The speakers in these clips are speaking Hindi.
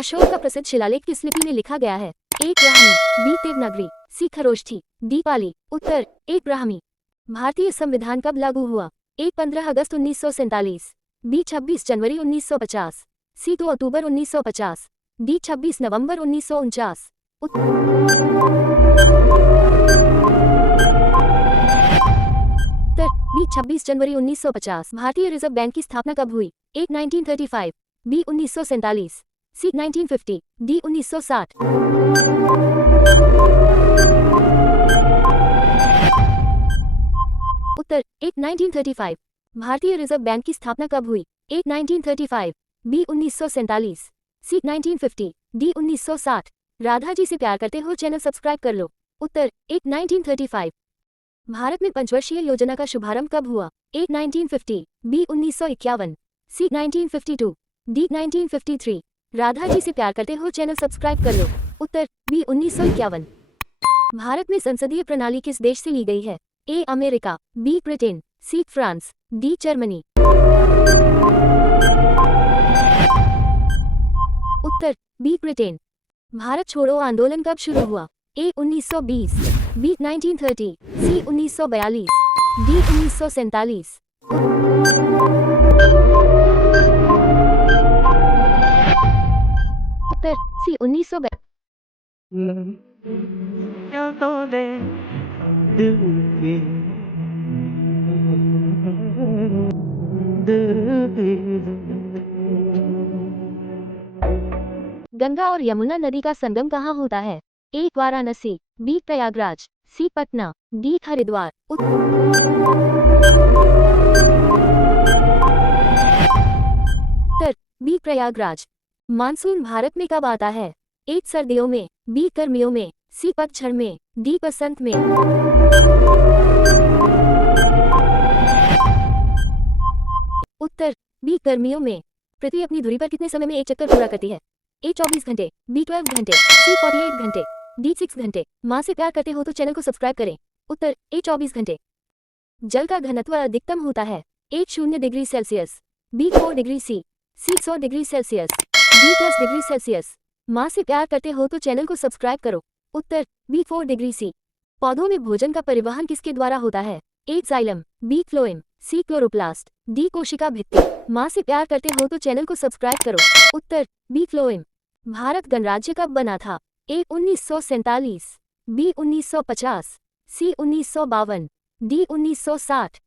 अशोक का प्रसिद्ध शिलालेख किस लिपि में लिखा गया है? ए ब्राह्मी, बी देवनागरी, सी खरोष्ठी, डी पाली। उत्तर ए ब्राह्मी। भारतीय संविधान कब लागू हुआ? ए 15 अगस्त 1947, बी 26 जनवरी 1950, सी 2 अक्टूबर 1950, डी 26 नवंबर 1949। उत्तर बी 26 जनवरी 1950। भारतीय रिजर्व बैंक की स्थापना कब हुई? ए 1935, बी 1947, सी 1950, डी 1960। उत्तर ए 1935। भारतीय रिजर्व बैंक की स्थापना कब हुई? ए 1935, B 1947, C 1950, D 1960। Radha ji से प्यार करते हो चैनल सब्सक्राइब कर लो। उत्तर ए 1935। भारत में पंचवर्षीय योजना का शुभारंभ कब हुआ? ए 1950, बी 1951, सी 1952, डी 1953। राधा जी से प्यार करते हो चैनल सब्सक्राइब कर लो। उत्तर बी 1951। भारत में संसदीय प्रणाली किस देश से ली गई है? A America, B Britain, C France, D Germany. उत्तर बी ब्रिटेन। भारत छोड़ो आंदोलन कब शुरू हुआ? A 1920, B 1930, C 1942, D 1947। उत्तर सी 1942। गंगा और यमुना नदी का संगम कहाँ होता है? A Varanasi, B Prayagraj, C Patna, D Haridwar. उत्तर बी प्रयागराज। मानसून भारत में कब आता है? ए सर्दियों में, बी गर्मियों में, सी पतझड़ में, डी बसंत में। उत्तर बी गर्मियों में। पृथ्वी अपनी धुरी पर कितने समय में एक चक्कर पूरा करती है? ए 24 घंटे, बी 12 घंटे, सी 48 घंटे, डी 6 घंटे। माँ से प्यार करते हो तो चैनल को सब्सक्राइब करें। उत्तर ए 24 घंटे। जल का घनत्व अधिकतम होता है? A 0 degree Celsius, B 4 degree C 100 degree Celsius, D 10 degree Celsius. माँ से प्यार करते हो तो चैनल को सब्सक्राइब करो। उत्तर बी 4 डिग्री सी। पौधों में भोजन का परिवहन किसके द्वारा होता है? ए जाइलम, बी फ्लोएम, सी क्लोरोप्लास्ट, डी कोशिका भित्ति। माँ से प्यार करते हो तो चैनल को सब्सक्राइब करो। उत्तर बी फ्लोएम। भारत गणराज्य कब बना था? ए 1947, बी 1950, सी 1952, डी 1960।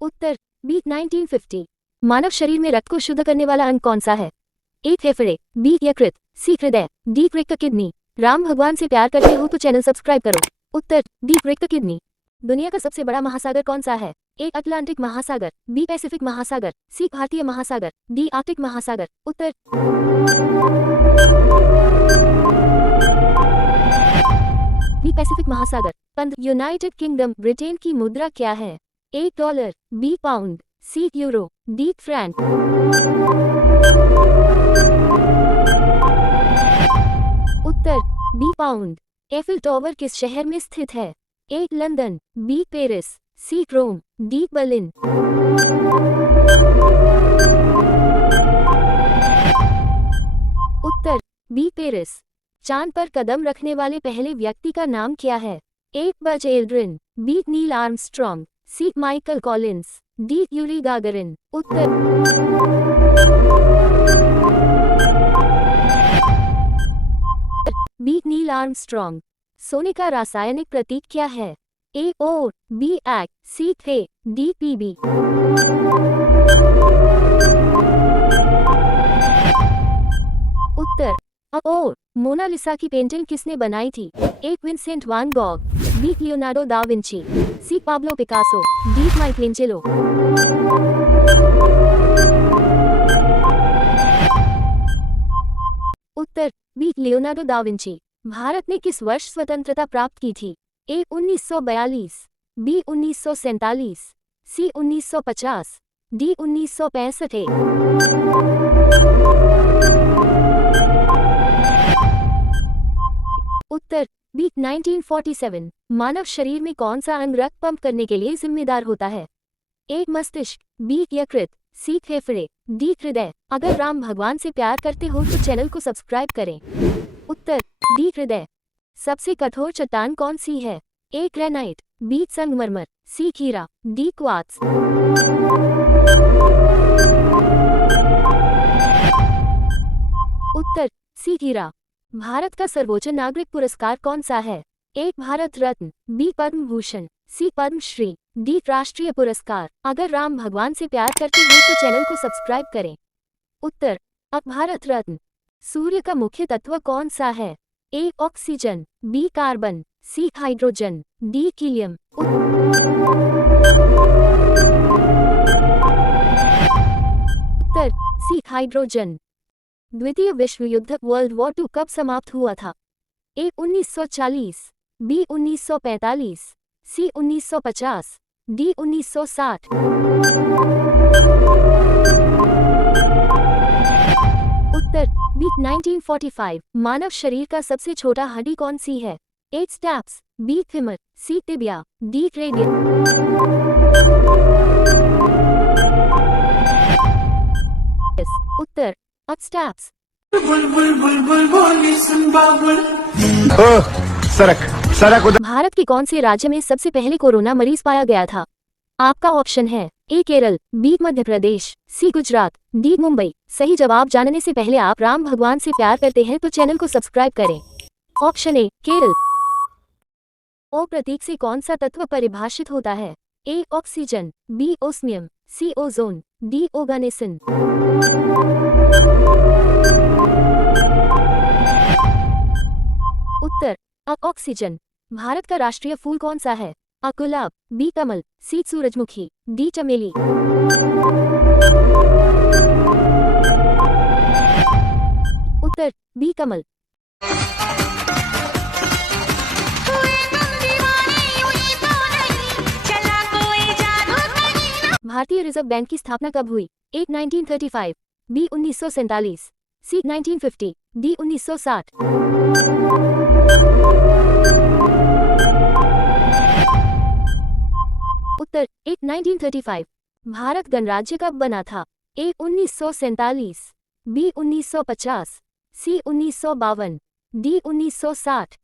उत्तर बी 1950। मानव शरीर में रक्त को शुद्ध करने वाला अंग कौन सा है? ए फेफड़े, बी यकृत, सी हृदय, डी कृत किडनी। राम भगवान से प्यार करते हो तो चैनल सब्सक्राइब करो। उत्तर डी कृत किडनी। दुनिया का सबसे बड़ा महासागर कौन सा है? ए अटलांटिक महासागर, बी पैसिफिक महासागर, सी भारतीय महासागर, डी आर्कटिक महासागर। उत्तर बी पैसिफिक महासागर। यूनाइटेड किंगडम ब्रिटेन की मुद्रा क्या है? A dollar, B pound, C euro, D Frank. Uttar B pound. Eiffel tower किस शहर में स्थित है? ए लंदन, बी पेरिस, सी रोम, डी बर्लिन। उत्तर बी पेरिस। चांद पर कदम रखने वाले पहले व्यक्ति का नाम क्या है? A Buzz Aldrin, B Neil Armstrong, C Michael Collins, D Yuri Gagarin. उत्तर बी नील आर्मस्ट्रॉन्ग। सोने का रासायनिक प्रतीक क्या है? ए ओ, बी एक्ट, सी थे, डी पीबी। उत्तर ओ। मोनालिसा की पेंटिंग किसने बनाई थी? A Vincent van Gogh, B Leonardo da Vinci, C Pablo Picasso, D Michelangelo. उत्तर बी लियोनार्डो दा विंची। भारत ने किस वर्ष स्वतंत्रता प्राप्त की थी? A 1942, B 1947, C 1950, D 1965। उत्तर बी 1947। मानव शरीर में कौन सा अंग रक्त पंप करने के लिए जिम्मेदार होता है? ए मस्तिष्क, बी यकृत, सी फेफड़े, डी हृदय। अगर राम भगवान से प्यार करते हो तो चैनल को सब्सक्राइब करें। उत्तर डी हृदय। सबसे कठोर चट्टान कौन सी है? ए ग्रेनाइट, बी संगमरमर, सी हीरा, डी क्वार्ट्ज। उत्तर सी हीरा। भारत का सर्वोच्च नागरिक पुरस्कार कौन सा है? ए भारत रत्न, बी पद्म भूषण, सी पद्मश्री, डी राष्ट्रीय पुरस्कार। अगर राम भगवान से प्यार करते हो तो चैनल को सब्सक्राइब करें। उत्तर अब भारत रत्न। सूर्य का मुख्य तत्व कौन सा है? A oxygen, B carbon, C hydrogen, D helium. उत्तर सी हाइड्रोजन। द्वितीय विश्व युद्ध वर्ल्ड वॉर 2 कब समाप्त हुआ था? A 1940, B 1945, C 1950, D 1960। उत्तर बी 1945। मानव शरीर का सबसे छोटा हड्डी कौन सी है? A stapes, B femur, C tibia, D radius. उत्तर अब स्टैप्स। भारत के कौन से राज्य में सबसे पहले कोरोना मरीज पाया गया था? आपका ऑप्शन है ए केरल, बी मध्य प्रदेश, सी गुजरात, डी मुंबई। सही जवाब जानने से पहले आप राम भगवान से प्यार करते हैं तो चैनल को सब्सक्राइब करें। Option A Kerala. ओ प्रतीक से कौन सा तत्व परिभाषित होता है? A oxygen, B osmium, C ozone, D oganesson. उत्तर अ ऑक्सीजन। भारत का राष्ट्रीय फूल कौन सा है? अ गुलाब, बी कमल, सी सूरजमुखी, डी चमेली। उत्तर बी कमल। भारतीय रिजर्व बैंक की स्थापना कब हुई? ए 1935, बी 1947, सी 1950, डी 1960। उत्तर ए 1935। भारत गणराज्य कब बना था? ए 1947, बी 1950, सी 1952, डी 1960।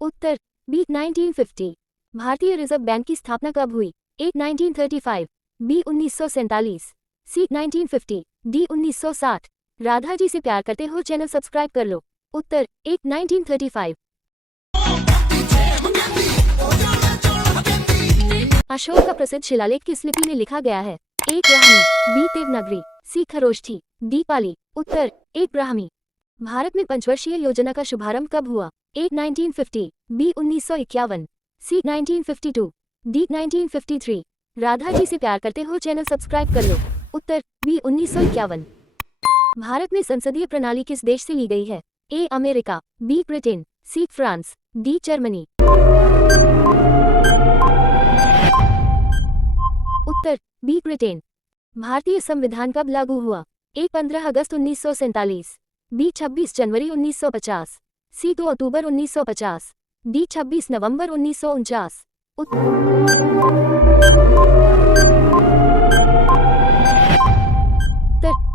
उत्तर बी 1950। भारतीय रिजर्व बैंक की स्थापना कब हुई? ए 1935, B 1947, C 1950, D 1960। Radha ji से प्यार करते हो चैनल सब्सक्राइब कर लो। उत्तर ए 1935। अशोक का प्रसिद्ध शिलालेख किस लिपि में लिखा गया है? ए ब्राह्मी, बी देवनागरी, सी खरोष्ठी, डी पाली। उत्तर ए ब्राह्मी। भारत में पंचवर्षीय योजना का शुभारंभ कब हुआ? ए 1950, बी 1951, सी 1952, डी 1953। राधा जी से प्यार करते हो चैनल सब्सक्राइब कर लो। उत्तर बी 1951। भारत में संसदीय प्रणाली किस देश से ली गई है? A America, B Britain, C France, D Germany. उत्तर बी ब्रिटेन। भारतीय संविधान कब लागू हुआ? ए 15 अगस्त 1947, बी 26 जनवरी 1950, सी 2 अक्टूबर 1950, डी 26 नवंबर 1949। उत्तर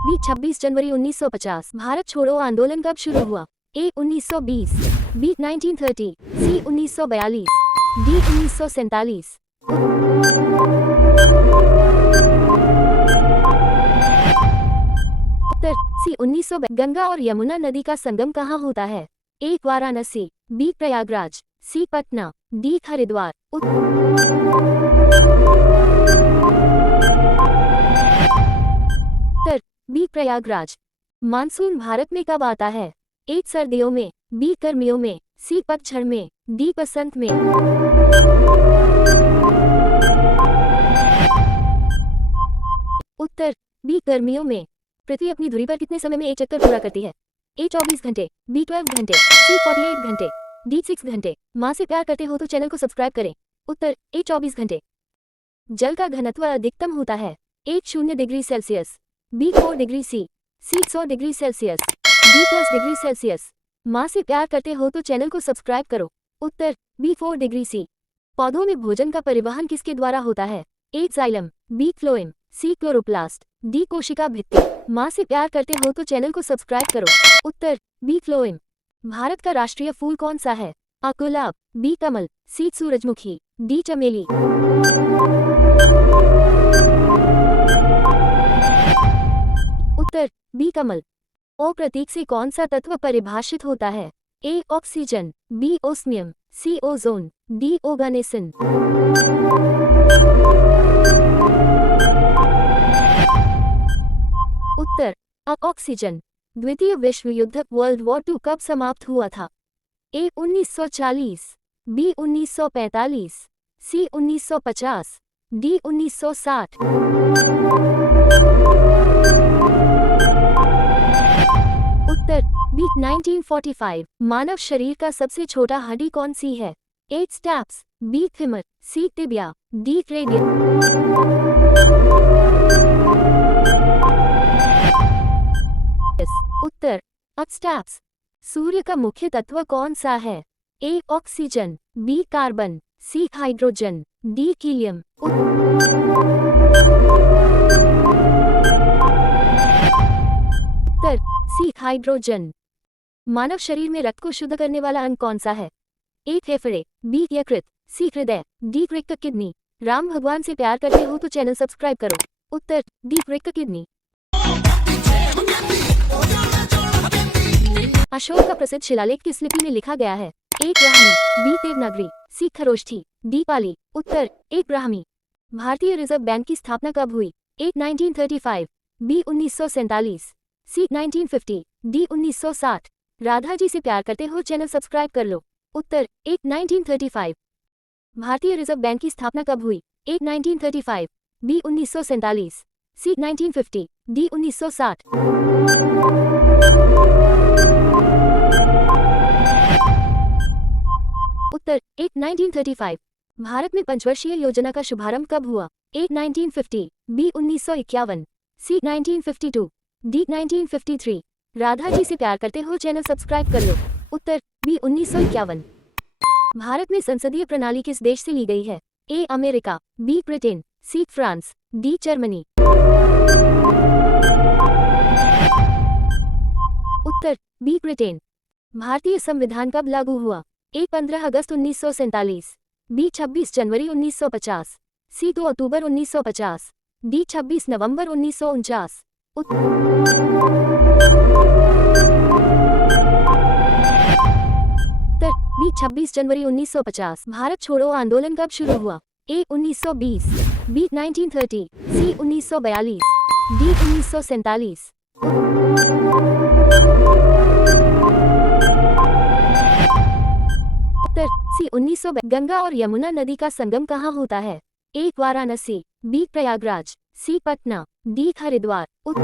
बी 26 जनवरी 1950। भारत छोड़ो आंदोलन कब शुरू हुआ? A 1920, B 1930, C 1942, D 1947। उत्तर सी 1900। गंगा और यमुना नदी का संगम कहाँ होता है? A Varanasi, B Prayagraj, C Patna, D Haridwar. उत्तर बी प्रयागराज। मानसून भारत में कब आता है? ए सर्दियों में, बी गर्मियों में, सी पतझड़ में, डी बसंत में। उत्तर बी गर्मियों में। पृथ्वी अपनी धुरी पर कितने समय में एक चक्कर पूरा करती है? ए 24 घंटे, बी 12 घंटे, सी 48 घंटे, डी 6 घंटे। माँ से प्यार करते हो तो चैनल को सब्सक्राइब करें। उत्तर ए 24 घंटे। जल का घनत्व अधिकतम होता है? A 0 degree Celsius, B 4 degree C 100 degree Celsius, D 10 degree Celsius. माँ से प्यार करते हो तो चैनल को सब्सक्राइब करो। उत्तर बी 4 डिग्री सी। पौधों में भोजन का परिवहन किसके द्वारा होता है? ए जाइलम, बी फ्लोएम, सी क्लोरोप्लास्ट, डी कोशिका भित्ति। माँ से प्यार करते हो तो चैनल को सब्सक्राइब करो। उत्तर बी फ्लोएम। भारत का राष्ट्रीय फूल कौन सा है? आ गुलाब, बी कमल, सी सूरजमुखी, डी चमेली। उत्तर बी कमल। ओ प्रतीक से कौन सा तत्व परिभाषित होता है? A oxygen, B osmium, C ozone, D oganesson. उत्तर ऑक्सीजन। द्वितीय विश्व युद्ध वर्ल्ड वॉर 2 कब समाप्त हुआ था? A 1940, B 1945, C 1950, D 1960। उत्तर बी 1945। मानव शरीर का सबसे छोटा हड्डी कौन सी है? ए स्टैप्स, बी थिमर, सी टिबिया, डी क्रेडियल। उत्तर स्टैप्स। सूर्य का मुख्य तत्व कौन सा है? A oxygen, B carbon, C hydrogen, D helium. उत्तर सी हाइड्रोजन। मानव शरीर में रक्त को शुद्ध करने वाला अंग कौन सा है? ए फेफड़े, बी यकृत, सी हृदय, डी कृत किडनी। राम भगवान से प्यार करते हो तो चैनल सब्सक्राइब करो। उत्तर डी कृत किडनी। अशोक का प्रसिद्ध शिलालेख किस लिपि में लिखा गया है? ए ब्राह्मी, बी देवनागरी, सी खरोष्ठी, डी पाली। उत्तर ए ब्राह्मी। भारतीय रिजर्व बैंक की स्थापना कब हुई? ए 1935, B 1947, C 1950, D 1960। Radha ji से प्यार करते हो चैनल सब्सक्राइब कर लो। उत्तर ए 1935। भारतीय रिजर्व बैंक की स्थापना कब हुई? ए 1935, बी 1947, सी 1950, डी 1960। उत्तर ए 1935। भारत में पंचवर्षीय योजना का शुभारंभ कब हुआ? ए 1950, बी 1951, सी 1952, डी 1953। राधा जी से प्यार करते हो चैनल सब्सक्राइब कर लो। उत्तर बी 1951। भारत में संसदीय प्रणाली किस देश से ली गई है? A America, B Britain, C France, D Germany. उत्तर बी ब्रिटेन। भारतीय संविधान कब लागू हुआ? ए 15 अगस्त 1947, बी 26 जनवरी 1950, सी 2 अक्टूबर 1950, डी 26 नवंबर 1949। उत्तर बी 26 जनवरी 1950। भारत छोड़ो आंदोलन कब शुरू हुआ? A 1920, B 1930, C 1942, D 1947। उत्तर सी 1900। गंगा और यमुना नदी का संगम कहाँ होता है? A Varanasi, B Prayagraj, C Patna, D Haridwar. उत्तर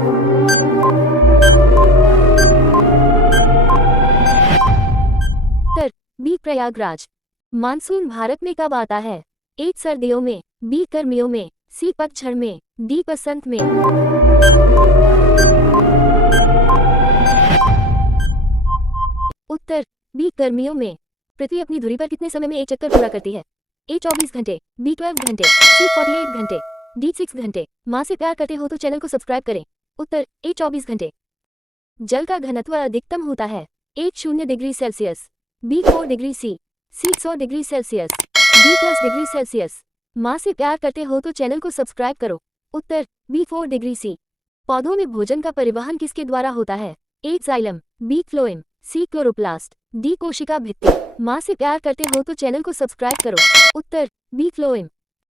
बी प्रयागराज। मानसून भारत में कब आता है? ए सर्दियों में, बी गर्मियों में, सी पतझड़ में, डी बसंत में। उत्तर बी गर्मियों में। पृथ्वी अपनी धुरी पर कितने समय में एक चक्कर पूरा करती है? ए 24 घंटे, बी 12 घंटे, सी 48 घंटे, डी 6 घंटे। माँ से प्यार करते हो तो चैनल को सब्सक्राइब करें। उत्तर ए 24 घंटे। जल का घनत्व अधिकतम होता है? A 0 degree Celsius, B 4 degree C 100 degree Celsius, D 10 degree Celsius. माँ से प्यार करते हो तो चैनल को सब्सक्राइब करो। उत्तर बी 4 डिग्री सी। पौधों में भोजन का परिवहन किसके द्वारा होता है? ए जाइलम, बी फ्लोएम, सी क्लोरोप्लास्ट, डी कोशिका भित्ति। माँ से प्यार करते हो तो चैनल को सब्सक्राइब करो। उत्तर बी फ्लोएम।